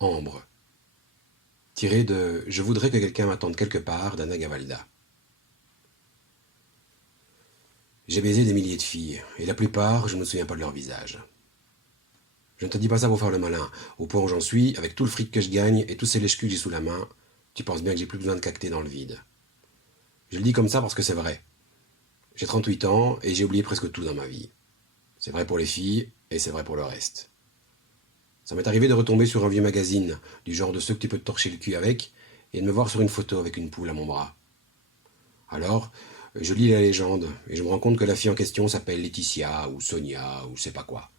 Ambre, tiré de Je voudrais que quelqu'un m'attende quelque part d'Anna Gavalda. J'ai baisé des milliers de filles, et la plupart, je ne me souviens pas de leur visage. Je ne te dis pas ça pour faire le malin. Au point où j'en suis, avec tout le fric que je gagne et tous ces lèches-culs que j'ai sous la main, tu penses bien que j'ai plus besoin de cacter dans le vide. Je le dis comme ça parce que c'est vrai. J'ai 38 ans et j'ai oublié presque tout dans ma vie. C'est vrai pour les filles et c'est vrai pour le reste. Ça m'est arrivé de retomber sur un vieux magazine, du genre de ceux que tu peux te torcher le cul avec, et de me voir sur une photo avec une poule à mon bras. Alors, je lis la légende et je me rends compte que la fille en question s'appelle Laetitia ou Sonia ou je sais pas quoi.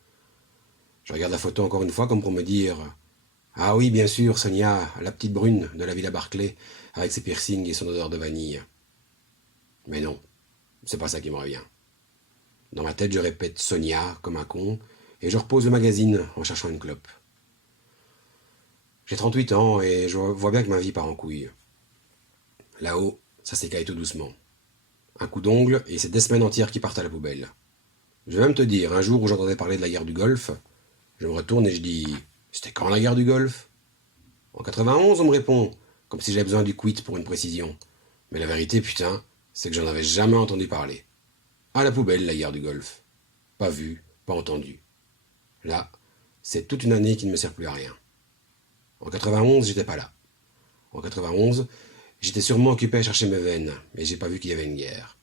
Je regarde la photo encore une fois comme pour me dire: ah oui, bien sûr, Sonia, la petite brune de la Villa Barclay, avec ses piercings et son odeur de vanille. Mais non, c'est pas ça qui me revient. Dans ma tête, je répète Sonia comme un con, et je repose le magazine en cherchant une clope. J'ai 38 ans et je vois bien que ma vie part en couille. Là-haut, ça s'écaille tout doucement. Un coup d'ongle et c'est des semaines entières qui partent à la poubelle. Je vais même te dire, un jour où j'entendais parler de la guerre du Golfe, je me retourne et je dis: c'était quand la guerre du Golfe? En 91, on me répond, comme si j'avais besoin du quit pour une précision. Mais la vérité, putain, c'est que j'en avais jamais entendu parler. À la poubelle, la guerre du Golfe. Pas vu, pas entendu. Là, c'est toute une année qui ne me sert plus à rien. En 91, j'étais pas là. En 91, j'étais sûrement occupé à chercher mes veines, et j'ai pas vu qu'il y avait une guerre.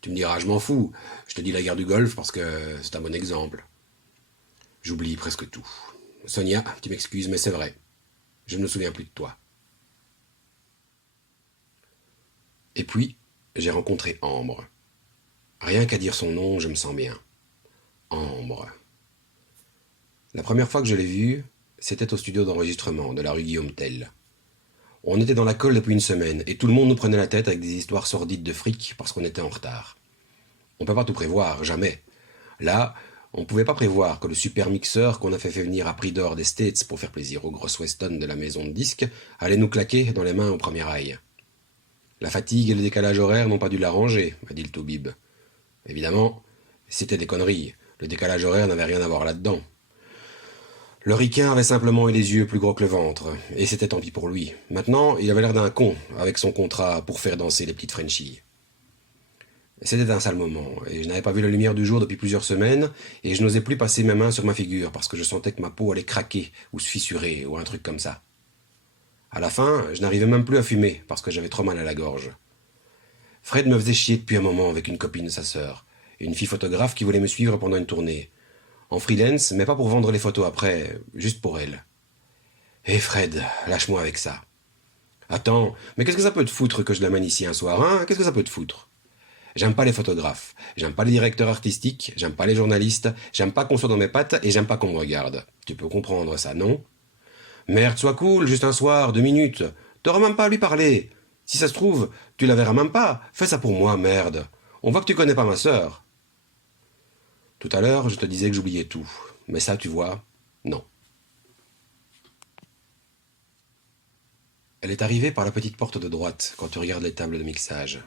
Tu me diras, je m'en fous, je te dis la guerre du Golfe parce que c'est un bon exemple. J'oublie presque tout. Sonia, tu m'excuses, mais c'est vrai. Je ne me souviens plus de toi. Et puis, j'ai rencontré Ambre. Rien qu'à dire son nom, je me sens bien. Ambre. La première fois que je l'ai vue, c'était au studio d'enregistrement de la rue Guillaume Tell. On était dans la colle depuis une semaine et tout le monde nous prenait la tête avec des histoires sordides de fric parce qu'on était en retard. On peut pas tout prévoir, jamais. Là, on pouvait pas prévoir que le super mixeur qu'on a fait venir à prix d'or des States pour faire plaisir aux grosses Weston de la maison de disques allait nous claquer dans les mains au premier rail. La fatigue et le décalage horaire n'ont pas dû l'arranger, m'a dit le toubib. Évidemment, c'était des conneries. Le décalage horaire n'avait rien à voir là-dedans. Le ricain avait simplement eu les yeux plus gros que le ventre, et c'était tant pis pour lui. Maintenant, il avait l'air d'un con, avec son contrat pour faire danser les petites Frenchies. C'était un sale moment, et je n'avais pas vu la lumière du jour depuis plusieurs semaines, et je n'osais plus passer mes mains sur ma figure, parce que je sentais que ma peau allait craquer, ou se fissurer, ou un truc comme ça. À la fin, je n'arrivais même plus à fumer, parce que j'avais trop mal à la gorge. Fred me faisait chier depuis un moment avec une copine de sa sœur, une fille photographe qui voulait me suivre pendant une tournée. En freelance, mais pas pour vendre les photos après, juste pour elle. Hé Fred, lâche-moi avec ça. Attends, mais qu'est-ce que ça peut te foutre que je l'amène ici un soir, hein? Qu'est-ce que ça peut te foutre? J'aime pas les photographes, j'aime pas les directeurs artistiques, j'aime pas les journalistes, j'aime pas qu'on soit dans mes pattes et j'aime pas qu'on me regarde. Tu peux comprendre ça, non? Merde, sois cool, juste un soir, 2 minutes. T'auras même pas à lui parler. Si ça se trouve, tu la verras même pas. Fais ça pour moi, merde. On voit que tu connais pas ma sœur. Tout à l'heure, je te disais que j'oubliais tout. Mais ça, tu vois, non. Elle est arrivée par la petite porte de droite, quand tu regardes les tables de mixage.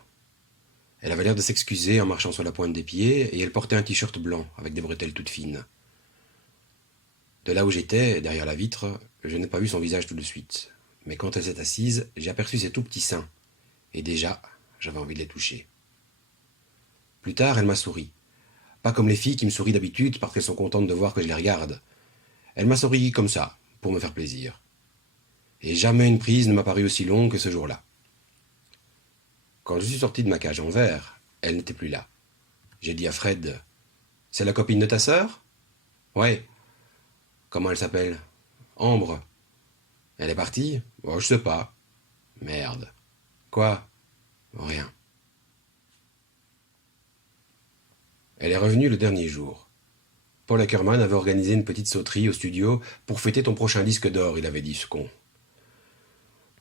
Elle avait l'air de s'excuser en marchant sur la pointe des pieds, et elle portait un t-shirt blanc, avec des bretelles toutes fines. De là où j'étais, derrière la vitre, je n'ai pas vu son visage tout de suite. Mais quand elle s'est assise, j'ai aperçu ses tout petits seins. Et déjà, j'avais envie de les toucher. Plus tard, elle m'a souri. Pas comme les filles qui me sourient d'habitude parce qu'elles sont contentes de voir que je les regarde. Elle m'a souri comme ça, pour me faire plaisir. Et jamais une prise ne m'a paru aussi longue que ce jour-là. Quand je suis sorti de ma cage en verre, elle n'était plus là. J'ai dit à Fred: c'est la copine de ta sœur? Ouais. Comment elle s'appelle? Ambre. Elle est partie? Oh, je sais pas. Merde. Quoi? Rien. Elle est revenue le dernier jour. Paul Ackerman avait organisé une petite sauterie au studio pour fêter ton prochain disque d'or, il avait dit, ce con.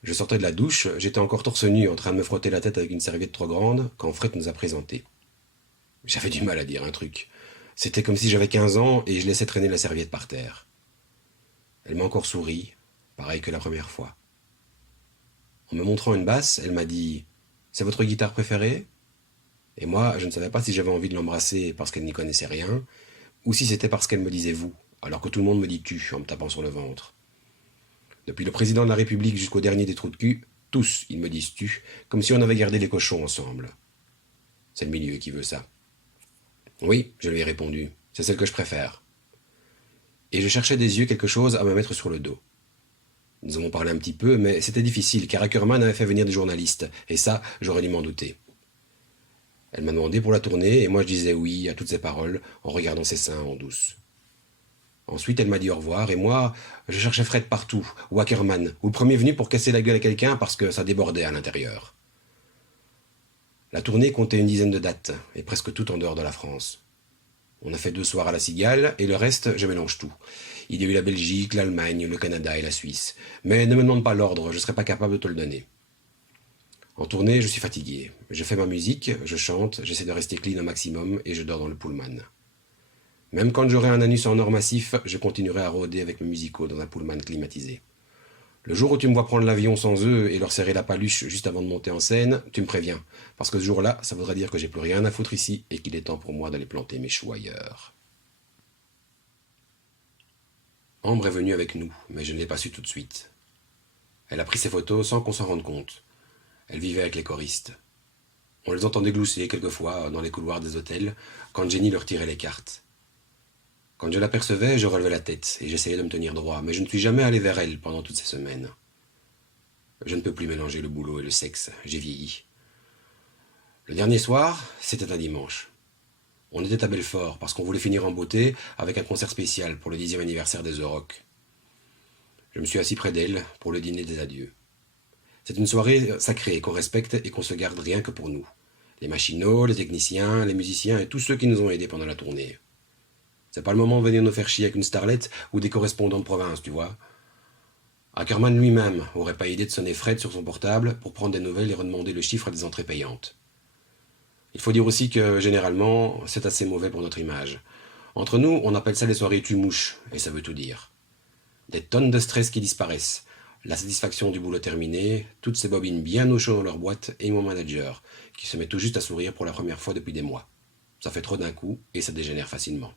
Je sortais de la douche, j'étais encore torse nu en train de me frotter la tête avec une serviette trop grande quand Fred nous a présentés. J'avais du mal à dire un truc. C'était comme si j'avais 15 ans et je laissais traîner la serviette par terre. Elle m'a encore souri, pareil que la première fois. En me montrant une basse, elle m'a dit: c'est votre guitare préférée? Et moi, je ne savais pas si j'avais envie de l'embrasser parce qu'elle n'y connaissait rien, ou si c'était parce qu'elle me disait vous, alors que tout le monde me dit tu en me tapant sur le ventre. Depuis le président de la République jusqu'au dernier des trous de cul, tous, ils me disent tu, comme si on avait gardé les cochons ensemble. C'est le milieu qui veut ça. Oui, je lui ai répondu, c'est celle que je préfère. Et je cherchais des yeux quelque chose à me mettre sur le dos. Nous avons parlé un petit peu, mais c'était difficile, car Ackerman avait fait venir des journalistes, et ça, j'aurais dû m'en douter. Elle m'a demandé pour la tournée, et moi je disais oui à toutes ses paroles, en regardant ses seins en douce. Ensuite, elle m'a dit au revoir, et moi, je cherchais Fred partout, ou Ackerman, ou le premier venu pour casser la gueule à quelqu'un parce que ça débordait à l'intérieur. La tournée comptait une dizaine de dates, et presque toutes en dehors de la France. On a fait 2 soirs à la Cigale, et le reste, je mélange tout. Il y a eu la Belgique, l'Allemagne, le Canada et la Suisse. Mais ne me demande pas l'ordre, je ne serai pas capable de te le donner. En tournée, je suis fatigué. Je fais ma musique, je chante, j'essaie de rester clean au maximum, et je dors dans le pullman. Même quand j'aurai un anus en or massif, je continuerai à rôder avec mes musicaux dans un pullman climatisé. Le jour où tu me vois prendre l'avion sans eux et leur serrer la paluche juste avant de monter en scène, tu me préviens. Parce que ce jour-là, ça voudrait dire que j'ai plus rien à foutre ici et qu'il est temps pour moi d'aller planter mes choux ailleurs. Ambre est venue avec nous, mais je ne l'ai pas su tout de suite. Elle a pris ses photos sans qu'on s'en rende compte. Elle vivait avec les choristes. On les entendait glousser quelquefois dans les couloirs des hôtels quand Jenny leur tirait les cartes. Quand je l'apercevais, je relevais la tête et j'essayais de me tenir droit, mais je ne suis jamais allé vers elle pendant toutes ces semaines. Je ne peux plus mélanger le boulot et le sexe, j'ai vieilli. Le dernier soir, c'était un dimanche. On était à Belfort parce qu'on voulait finir en beauté avec un concert spécial pour le 10e anniversaire des Euroc. Je me suis assis près d'elle pour le dîner des adieux. C'est une soirée sacrée qu'on respecte et qu'on se garde rien que pour nous. Les machinaux, les techniciens, les musiciens et tous ceux qui nous ont aidés pendant la tournée. C'est pas le moment de venir nous faire chier avec une starlette ou des correspondants de province, tu vois. Ackerman lui-même aurait pas idée de sonner Fred sur son portable pour prendre des nouvelles et redemander le chiffre des entrées payantes. Il faut dire aussi que, généralement, c'est assez mauvais pour notre image. Entre nous, on appelle ça les soirées tue-mouche, et ça veut tout dire. Des tonnes de stress qui disparaissent, la satisfaction du boulot terminé, toutes ces bobines bien au chaud dans leur boîte, et mon manager, qui se met tout juste à sourire pour la première fois depuis des mois. Ça fait trop d'un coup, et ça dégénère facilement.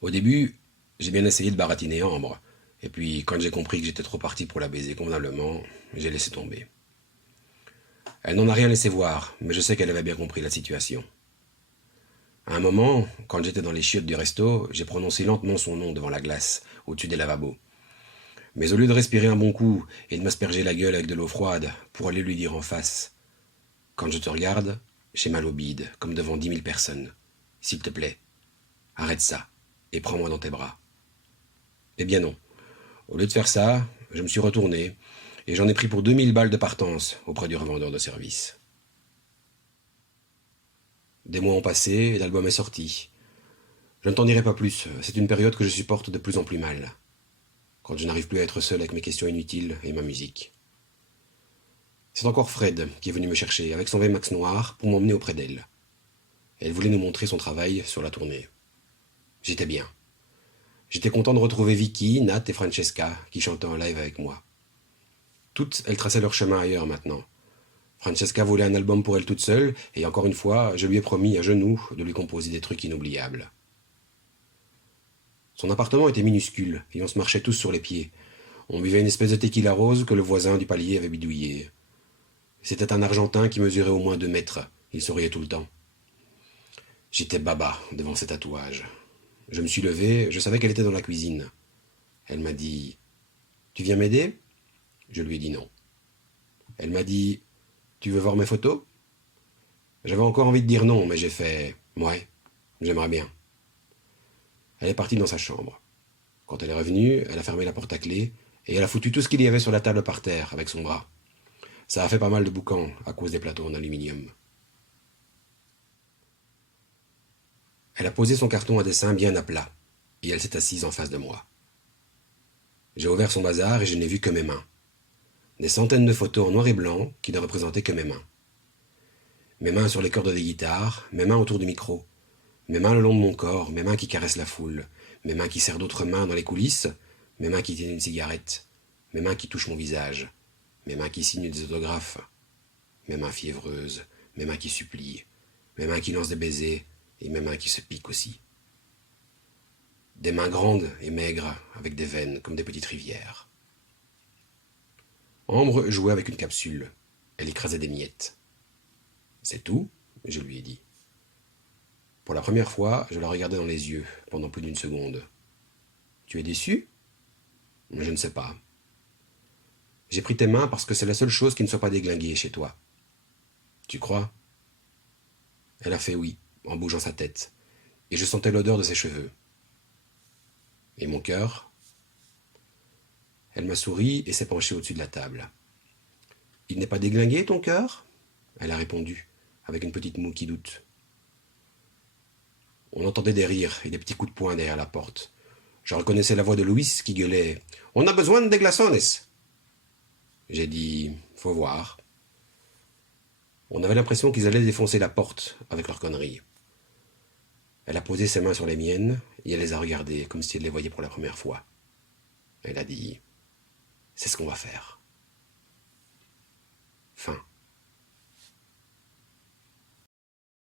Au début, j'ai bien essayé de baratiner Ambre, et puis quand j'ai compris que j'étais trop parti pour la baiser convenablement, j'ai laissé tomber. Elle n'en a rien laissé voir, mais je sais qu'elle avait bien compris la situation. À un moment, quand j'étais dans les chiottes du resto, j'ai prononcé lentement son nom devant la glace, au-dessus des lavabos. Mais au lieu de respirer un bon coup et de m'asperger la gueule avec de l'eau froide pour aller lui dire en face « Quand je te regarde, j'ai mal au bide, comme devant 10 000 personnes. S'il te plaît, arrête ça et prends-moi dans tes bras. » Eh bien non. Au lieu de faire ça, je me suis retourné et j'en ai pris pour 2000 balles de partance auprès du revendeur de service. Des mois ont passé et l'album est sorti. Je ne t'en dirai pas plus, c'est une période que je supporte de plus en plus mal. Quand je n'arrive plus à être seul avec mes questions inutiles et ma musique. C'est encore Fred qui est venu me chercher avec son VMAX noir pour m'emmener auprès d'elle. Elle voulait nous montrer son travail sur la tournée. J'étais bien. J'étais content de retrouver Vicky, Nat et Francesca qui chantaient en live avec moi. Toutes, elles traçaient leur chemin ailleurs maintenant. Francesca voulait un album pour elle toute seule, et encore une fois, je lui ai promis à genoux de lui composer des trucs inoubliables. Son appartement était minuscule, et on se marchait tous sur les pieds. On buvait une espèce de tequila rose que le voisin du palier avait bidouillé. C'était un Argentin qui mesurait au moins 2 mètres. Il souriait tout le temps. J'étais baba devant ces tatouages. Je me suis levé, je savais qu'elle était dans la cuisine. Elle m'a dit « Tu viens m'aider ?» Je lui ai dit non. Elle m'a dit « Tu veux voir mes photos ?» J'avais encore envie de dire non, mais j'ai fait « Ouais, j'aimerais bien. » Elle est partie dans sa chambre. Quand elle est revenue, elle a fermé la porte à clé et elle a foutu tout ce qu'il y avait sur la table par terre avec son bras. Ça a fait pas mal de boucans à cause des plateaux en aluminium. Elle a posé son carton à dessin bien à plat et elle s'est assise en face de moi. J'ai ouvert son bazar et je n'ai vu que mes mains. Des centaines de photos en noir et blanc qui ne représentaient que mes mains. Mes mains sur les cordes des guitares, mes mains autour du micro, mes mains le long de mon corps, mes mains qui caressent la foule, mes mains qui serrent d'autres mains dans les coulisses, mes mains qui tiennent une cigarette, mes mains qui touchent mon visage, mes mains qui signent des autographes, mes mains fiévreuses, mes mains qui supplient, mes mains qui lancent des baisers et mes mains qui se piquent aussi. Des mains grandes et maigres, avec des veines comme des petites rivières. Ambre jouait avec une capsule. Elle écrasait des miettes. C'est tout, je lui ai dit. Pour la première fois, je la regardais dans les yeux pendant plus d'une seconde. Tu es déçu? Je ne sais pas. J'ai pris tes mains parce que c'est la seule chose qui ne soit pas déglinguée chez toi. Tu crois? Elle a fait oui, en bougeant sa tête, et je sentais l'odeur de ses cheveux. Et mon cœur? Elle m'a souri et s'est penchée au-dessus de la table. Il n'est pas déglingué, ton cœur? Elle a répondu, avec une petite moue qui doute. On entendait des rires et des petits coups de poing derrière la porte. Je reconnaissais la voix de Louis qui gueulait « On a besoin de glaçones !» J'ai dit « Faut voir ». On avait l'impression qu'ils allaient défoncer la porte avec leurs conneries. Elle a posé ses mains sur les miennes et elle les a regardées comme si elle les voyait pour la première fois. Elle a dit « C'est ce qu'on va faire ». Fin.